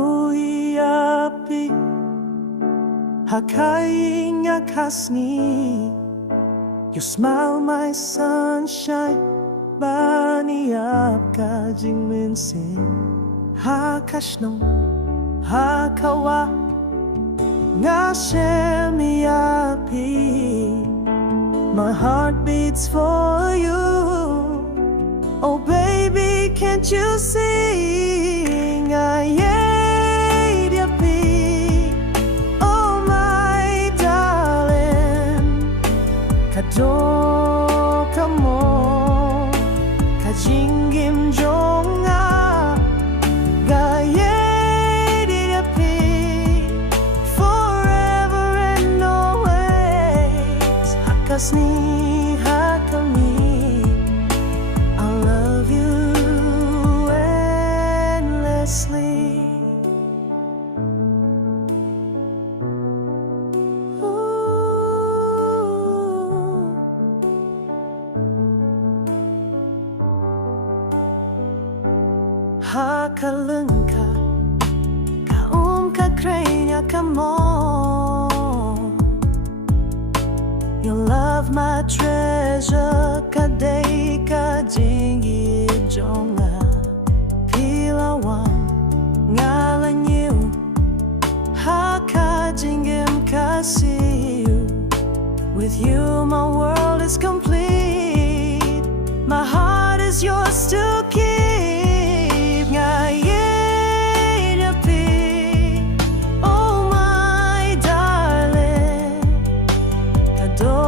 Luyapi Hakainya Khasi. You smile my sunshine Baniap ka jing minsin Hakashnong Hakawa Nga shemiapi. My heart beats for you. Oh baby, can't you see? Ieid oh my darling. Kado kamo kajingim jonga Ieid forever and always. Hakasni hakami. I love you endlessly. Hakalunka ka krenya kamo. You love my treasure kaday ka jingi jonga. Pilawan ngalan you haka jingim kasi you. With you my world is complete. My heart is yours to keep. Oh my darling. Kado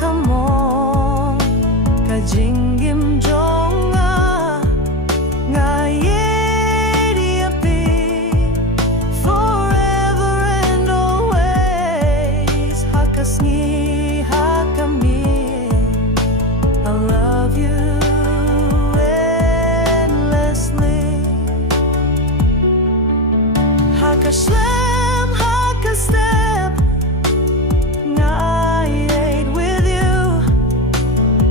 kamo kajingim jonga Ieid forever and always. Hakasni hakami. I love you endlessly. Hakashlem hakastep Ieid with you.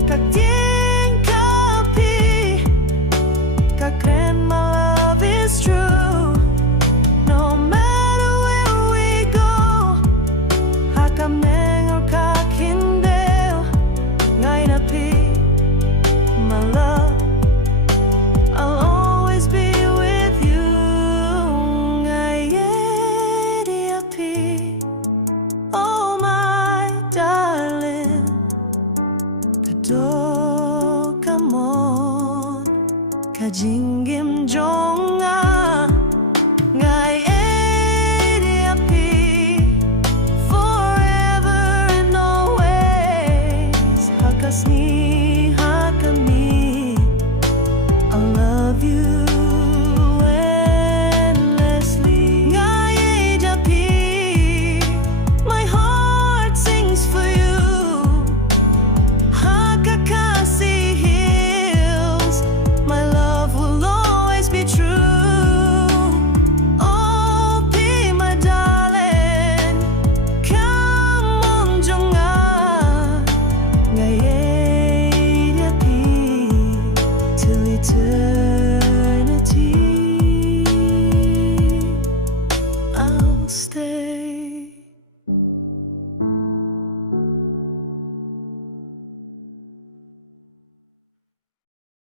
Kakting kapi kakren my love is true. No matter where we go, hakam neng or kakindel ngainapi. My love, I'll always be with you. Ieid oh my darling. Kado kamon kajingim jonga Ieid forever and always. Hakasni hakami. I love you endlessly. Ieid my heart sings for you. Khasi hills, my love will always be true. Oh, P, my darling, come on, jonga Ieid till eternity. I'll stay.